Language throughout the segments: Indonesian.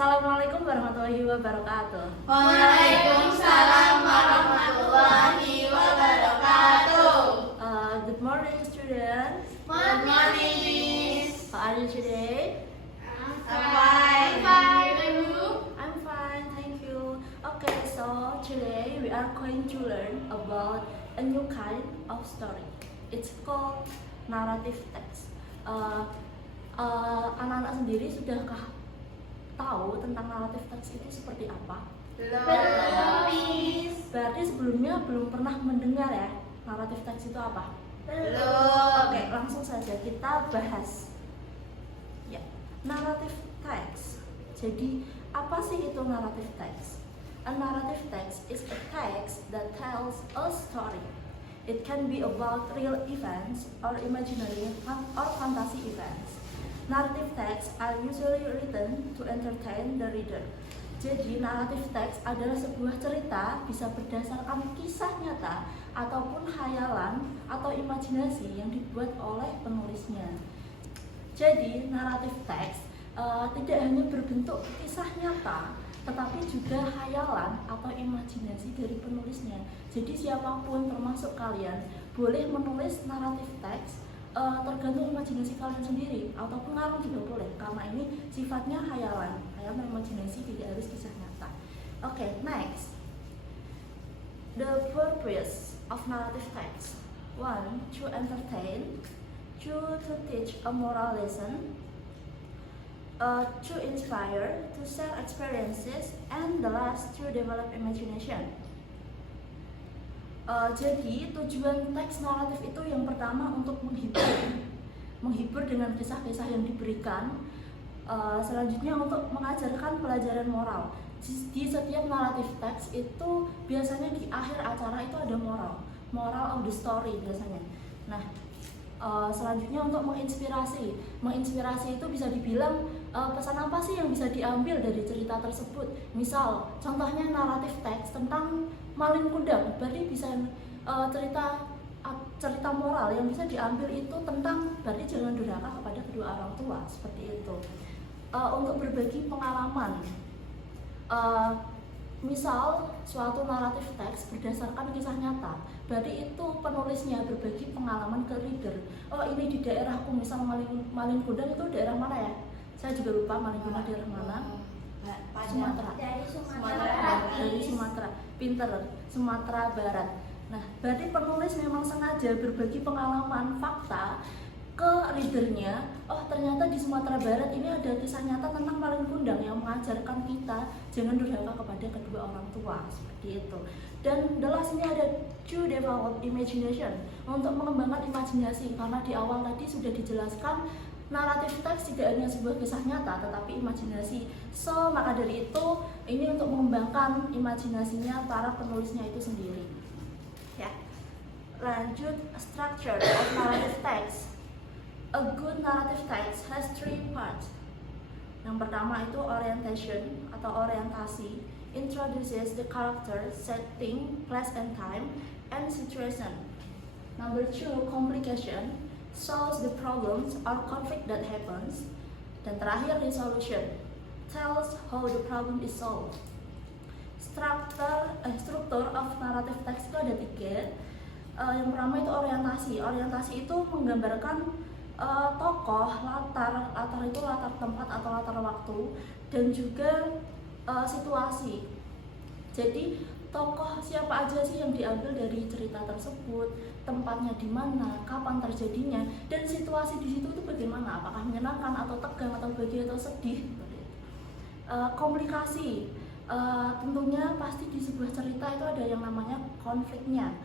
Assalamualaikum warahmatullahi wabarakatuh. Waalaikumsalam warahmatullahi wabarakatuh. Good morning, students. Good morning, Miss. How are you today? I'm fine. I'm fine, thank you. Okay, so today we are going to learn about a new kind of story. It's called narrative text. Anak-anak sendiri sudahkah tahu tentang narrative text itu seperti apa? Belum, Miss. Berarti sebelumnya belum pernah mendengar ya narrative text itu apa? Belum. Oke, langsung saja kita bahas. Ya, narrative text. Jadi, apa sih itu narrative text? A narrative text is a text that tells a story. It can be about real events or imaginary or fantasy events. Narrative texts are usually written to entertain the reader. Jadi, narrative text adalah sebuah cerita bisa berdasarkan kisah nyata ataupun khayalan atau imajinasi yang dibuat oleh penulisnya. Jadi, narrative text tidak hanya berbentuk kisah nyata, tetapi juga khayalan atau imajinasi dari penulisnya. Jadi, siapapun termasuk kalian boleh menulis narrative text, tergantung imajinasi kalian sendiri atau pengaruh juga boleh, karena ini sifatnya khayalan imajinasi, tidak harus kisah nyata. Okay, next, the purpose of narrative text: 1. To entertain, 2. To teach a moral lesson, to inspire, to share experiences, and the last, to develop imagination. Jadi tujuan teks naratif itu yang pertama untuk menghibur dengan kisah-kisah yang diberikan. Selanjutnya untuk mengajarkan pelajaran moral. Di setiap naratif teks itu biasanya di akhir acara itu ada moral of the story biasanya. Nah, selanjutnya untuk menginspirasi itu bisa dibilang pesan apa sih yang bisa diambil dari cerita tersebut. Misal contohnya naratif teks tentang Malin Kundang, berarti bisa cerita moral yang bisa diambil itu tentang berarti jangan durhaka kepada kedua orang tua, seperti itu. Untuk berbagi pengalaman, misal suatu naratif teks berdasarkan kisah nyata, berarti itu penulisnya berbagi pengalaman ke reader. Oh, ini di daerahku, misal Malin Kundang itu daerah mana ya? Saya juga lupa Malin Kundang daerah mana. Sumatera. Dari Sumatera. Pinter, Sumatera Barat. Nah, berarti penulis memang sengaja berbagi pengalaman fakta ke readernya. Oh, ternyata di Sumatera Barat ini ada kisah nyata tentang Malin Kundang yang mengajarkan kita jangan durhaka kepada kedua orang tua, seperti itu. Dan the last ini ada to develop imagination, untuk mengembangkan imajinasi, karena di awal tadi sudah dijelaskan naratif teks tidak hanya sebuah kisah nyata tetapi imajinasi. So, maka dari itu ini untuk mengembangkan imajinasinya para penulisnya itu sendiri. Ya. Lanjut, structure of narrative text. A good narrative text has 3 parts. Yang pertama itu orientation atau orientasi, introduces the character, setting, place and time, and situation. Number 2, complication, solves the problems or conflict that happens. Dan terakhir, resolution, tells how the problem is solved. Struktur of narrative text itu ada 3. Yang pertama itu orientasi. Orientasi itu menggambarkan tokoh, latar itu latar tempat atau latar waktu, dan juga situasi. Jadi tokoh siapa aja sih yang diambil dari cerita tersebut, tempatnya di mana, kapan terjadinya, dan situasi di situ itu bagaimana, apakah menyenangkan atau tegang atau bahagia atau sedih. Komplikasi, tentunya pasti di sebuah cerita itu ada yang namanya konfliknya.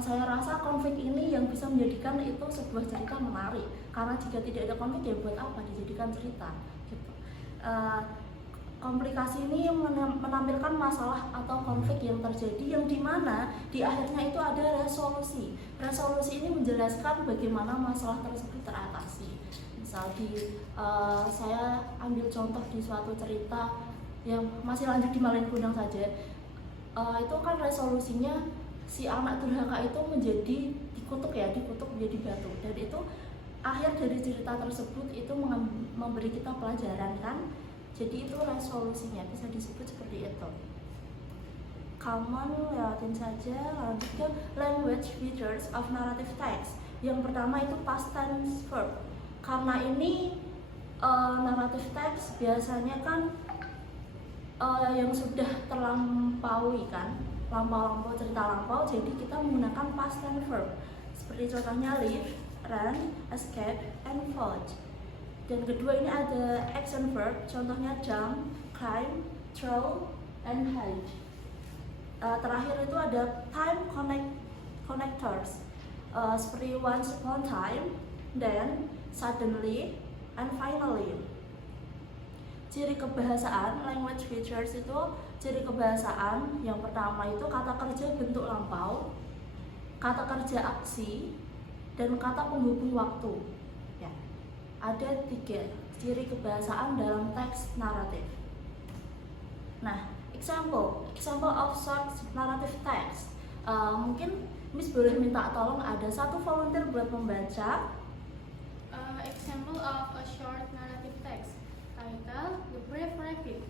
Saya rasa konflik ini yang bisa menjadikan itu sebuah cerita menarik, karena jika tidak ada konflik ya buat apa dijadikan cerita gitu. Komplikasi ini menampilkan masalah atau konflik yang terjadi, yang dimana di akhirnya itu ada resolusi. Resolusi ini menjelaskan bagaimana masalah tersebut teratasi. Misal saya ambil contoh di suatu cerita yang masih lanjut di Malin Kundang saja. Itu kan resolusinya si anak durhaka itu dikutuk menjadi batu, dan itu akhir dari cerita tersebut itu memberi kita pelajaran kan. Jadi itu resolusinya, bisa disebut seperti itu. Common lewatin saja. Lanjut ke language features of narrative text. Yang pertama itu past tense verb. Karena ini narrative text biasanya kan yang sudah terlampaui kan, lampau cerita lampau, jadi kita menggunakan past tense verb seperti contohnya live, run, escape, and fought. Dan kedua ini ada action verb, contohnya jump, climb, throw, and hide. Terakhir itu ada time connectors seperti once upon time, then, suddenly, and finally. Ciri kebahasaan, language features itu ciri kebahasaan yang pertama itu kata kerja bentuk lampau, kata kerja aksi, dan kata penghubung waktu. Ya, ada 3 ciri kebahasaan dalam teks naratif. Nah, example of short narrative text. Mungkin Miss boleh minta tolong ada satu volunteer buat membaca. Example of a short narrative text. Title: The Brave Rabbit.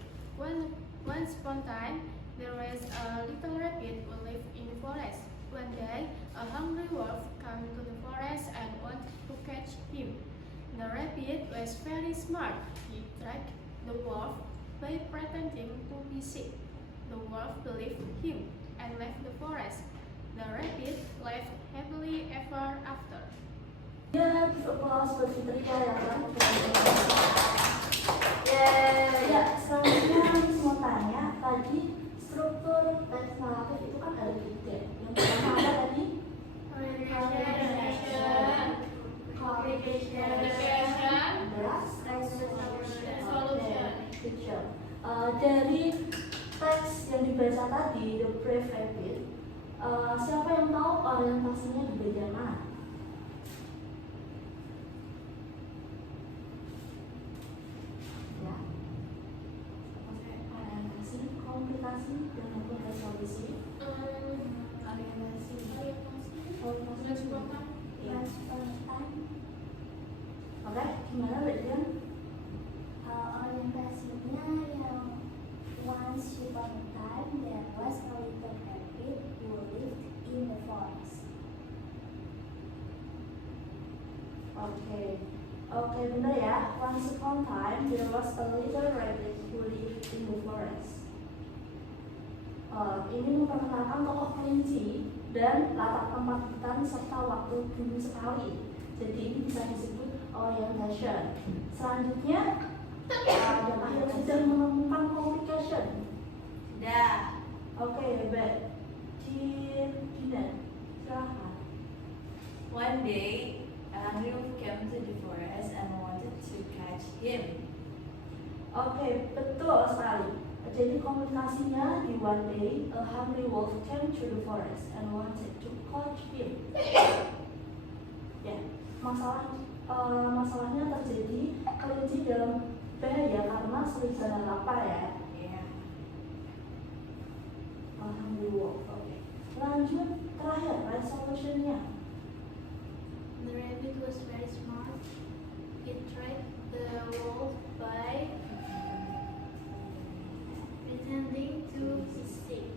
Once upon a time, there was a little rabbit who lived in the forest. One day, a hungry wolf came to the forest and wanted to catch him. The rabbit was very smart. He tracked the wolf by pretending to be sick. The wolf believed him and left the forest. The rabbit lived happily ever after. Ya, give applause buat Fitria ya kan. Ya, selanjutnya Miss mau tanya, tadi struktur teks naratif itu kan ada 3. Yang pertama ada tadi dari teks yang dibaca tadi, The Brave Rabbit, siapa yang tahu orientasinya di bagian mana? Ya, orientasi, komunikasi, dan maupun resolusi. Oke, gimana bagian? Orientasinya yang once upon a time there was a little rabbit who lived in the forest. Oke, benar ya. Once upon a time there was a little rabbit who lived in the forest. Ini memperkenalkan tokoh kelinci dan latar tempat hutan serta waktu dulu sekali. Jadi ini bisa disebut orientation. Selanjutnya yang akhir sudah menemukan communication. Sudah. Oke, hebat. Dina, silahkan. One day, a hungry wolf came to the forest and wanted to catch him. Oke, betul sekali. Jadi komunikasinya di one day, a hungry wolf came to the forest and wanted to catch him. Ya, masalahnya terjadi kelinci dalam bahaya karena serigala lapar ya. Yeah. A hungry wolf. Oke. Lanjut terakhir resolutionnya. The rabbit was very smart. He tracked the wolf by pretending to be sick.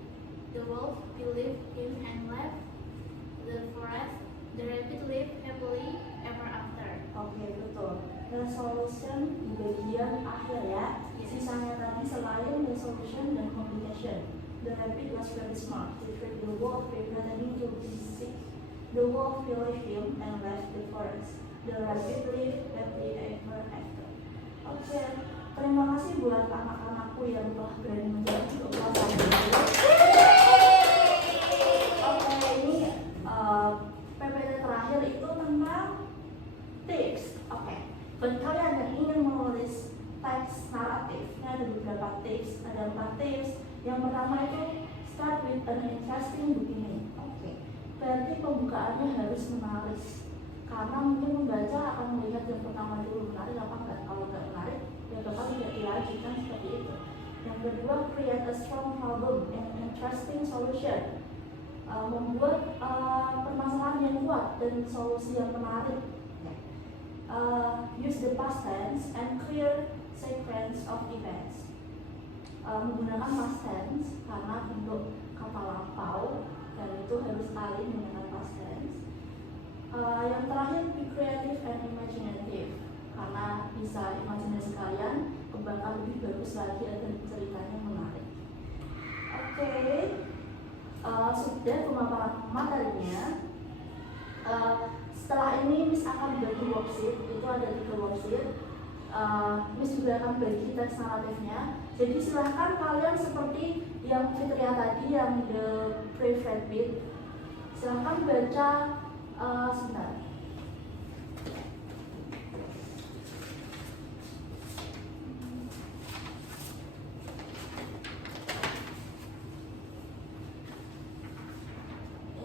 The wolf believed him and left the forest. The rabbit lived happily ever after. Oke, betul. Resolution di bagian akhir ya. Sisanya tadi selain resolution dan communication. The rabbit was very smart. He tricked the wolf by pretending to be sick. The wolf believed him and left the forest. The rabbit lived happily ever after. Oke, terima kasih buat anak-anakku yang telah berani menjadi kepuasan. Oke, ini PPT terakhir itu tentang tips. Oke, bagi kalian yang ingin menulis teks naratif, ini ada beberapa tips. Ada 4 tips. Yang pertama itu start with an interesting beginning. Oke, berarti pembukaannya harus menarik. Karena mungkin membaca akan melihat yang pertama dulu menarik apa enggak. Kalau enggak menarik, ya bakal tidak dilanjutkan seperti itu. Yang kedua, create a strong problem and interesting solution. Membuat permasalahan yang kuat dan solusi yang menarik. Use the past tense and clear sequence of events. Menggunakan past tense karena bentuk kata lampau dan itu harus alih dengan past tense. Yang terakhir, be creative and imaginative karena bisa imajinasi kalian kembangkan lebih bagus lagi agar ceritanya menarik. Oke, sudah pemaparan materinya. Setelah ini Miss akan bagi worksheet, itu ada 3 worksheet. Miss juga akan bagi teks naratifnya. Jadi silahkan kalian seperti yang Fitria tadi yang the preferred bit, silahkan baca sebentar.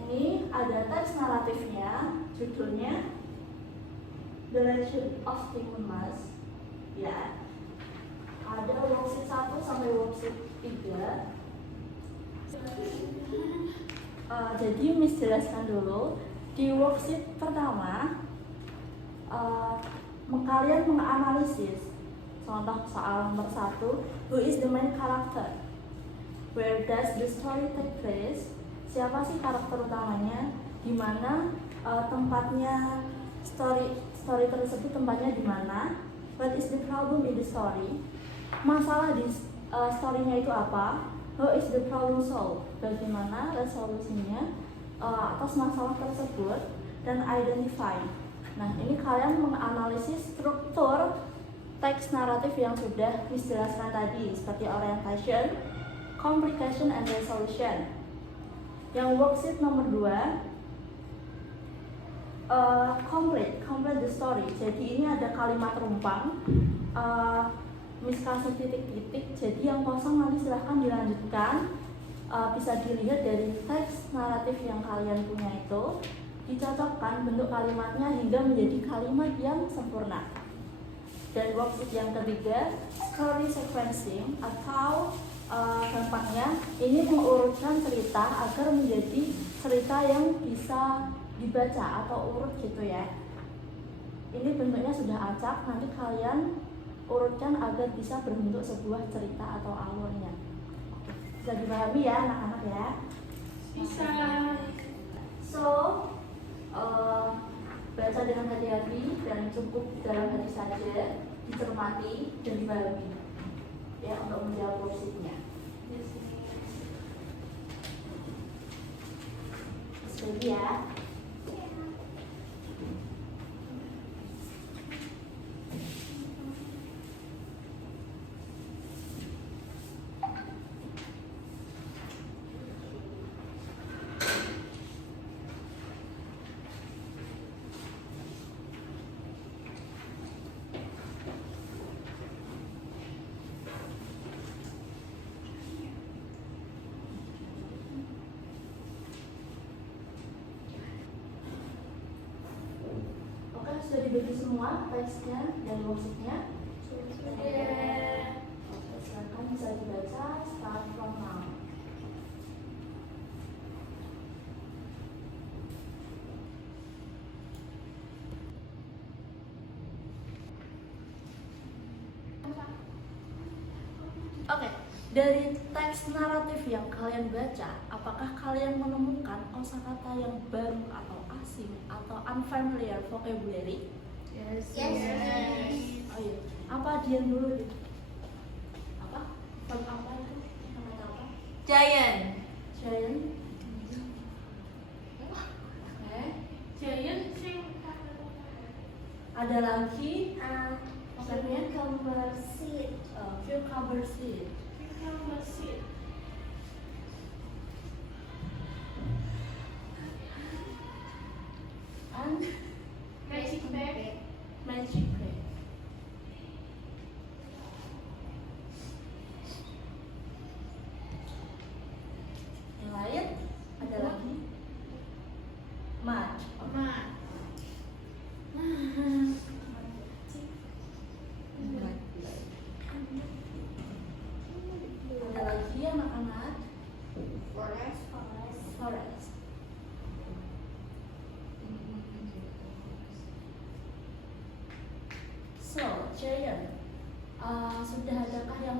Ini ada teks naratifnya, judulnya The Legend of Timunas. Ya, ada worksheet 1 sampai worksheet 3. Jadi Miss jelaskan dulu. Di worksheet pertama, kalian menganalisis. Contoh soal nomor 1, who is the main character? Where does the story take place? Siapa sih karakter utamanya? Di mana tempatnya story tersebut tempatnya di mana? What is the problem in the story? Masalah di story-nya itu apa? How is the problem solved? Bagaimana resolusinya atas masalah tersebut? Dan identify. Nah, ini kalian menganalisis struktur teks naratif yang sudah Miss jelaskan tadi, seperti orientation, complication, and resolution. Yang worksheet nomor 2, complete the story. Jadi ini ada kalimat rumpang. Miss kasih titik-titik, jadi yang kosong nanti silahkan dilanjutkan. Bisa dilihat dari teks naratif yang kalian punya itu, dicocokkan bentuk kalimatnya hingga menjadi kalimat yang sempurna. Dan worksheet yang ketiga, story sequencing, atau gampangnya ini mengurutkan cerita agar menjadi cerita yang bisa dibaca atau urut gitu ya. Ini bentuknya sudah acak, nanti kalian urutkan agar bisa berbentuk sebuah cerita atau alurnya. Bisa dipahami ya anak-anak ya? Bisa. So, baca dengan hati-hati dan cukup dalam hati saja, dicermati dan dipahami ya untuk menjawab worksheetnya. Jadi ya. Sudah dibagi semua teksnya dan worksheetnya? Sudah. Oke, silakan bisa dibaca start from now. Oke, dari teks naratif yang kalian baca, apakah kalian menemukan kosakata yang baru atau asing atau unfamiliar vocabulary? Yes. Oh iya, apa Dian dulu? Apa? Verb apa itu? Kata apa? Giant. Giant. Oke. Giant sing Ada lagi verbnya Cucumber seed. cucumber seed. cucumber seed. And Magic bag. magic bag. Yang lain ada lagi mud. Mat. Ada lagi yang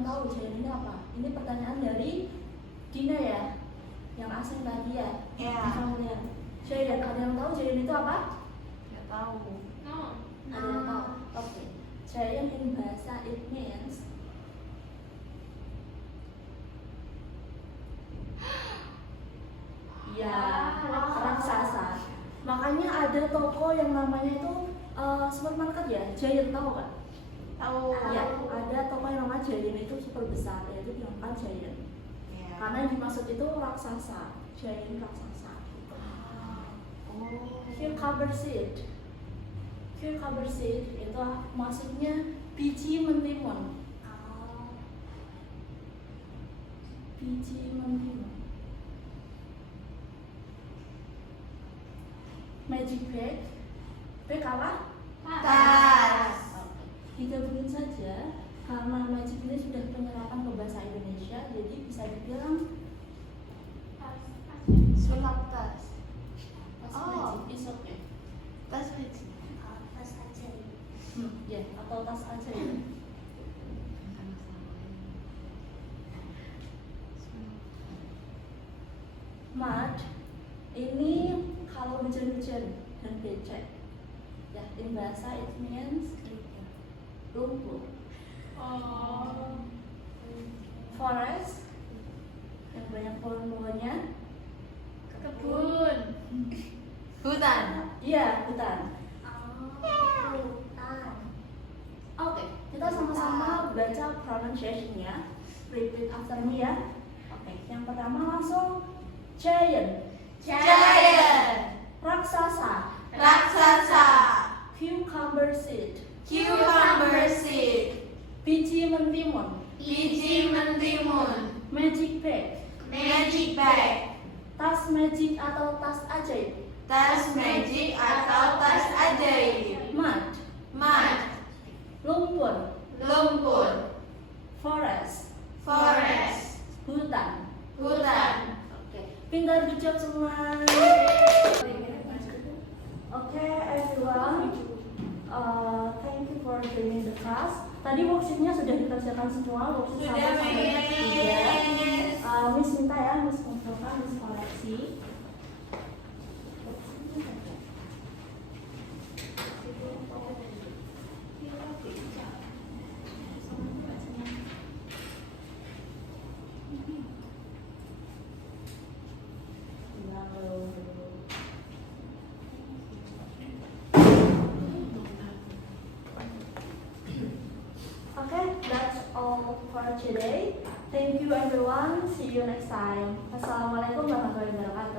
tahu Giant ini apa? Ini pertanyaan dari Dina ya, yang asing tadi ya. Ya. Familiar. Giant, ada yang tahu Giant itu apa? Nggak tahu. No. Ada yang tahu? Oke. Giant in bahasa it means ya raksasa. Makanya ada toko yang namanya itu supermarket ya, Giant, tahu kan? Tahu. Ya, ada toko yang namanya Giant itu super besar, yaitu dinamakan Giant. Ya. Karena yang dimaksud itu raksasa, Giant raksasa. Oh. Cucumber seed. Cucumber seed itu maksudnya biji mentimun. Biji mentimun. Magic bag. Bag apa? Tas. Digabungin saja karena magic ini sudah penyerapan ke bahasa Indonesia, jadi bisa dibilang Sulap tas. tas Oh. magic is okay. Tas magic. Tas aja. Ya, atau tas aja ya. Mud ini kalau hujan-hujan dan becek. Ya, in bahasa it means lumpur. Oh. Forest yang banyak pohon-pohonnya. Kebun. Hutan. Iya, hutan. Hutan. Oke, kita sama-sama baca pronunciation-nya. Repeat after me ya. Oke, yang pertama langsung giant, Giant. raksasa, Raksasa. cucumber seed, Cucumber seed. biji mentimun, Biji mentimun. magic bag, Magic bag. tas magic atau tas ajaib, Tas magic atau tas ajaib. mud, Mud. lumpur, Lumpur. forest, Forest. hutan. Hutan. Oke, pintar dijawab semua. Oke, everyone. Thank you for joining the class. Tadi worksheetnya sudah dikerjakan semua, worksheet Sudah, 1 sampai Miss. 3. Miss minta ya, Miss kumpulkan, Miss koleksi. Okay, that's all for today. Thank you everyone. See you next time. Wassalamualaikum warahmatullahi wabarakatuh.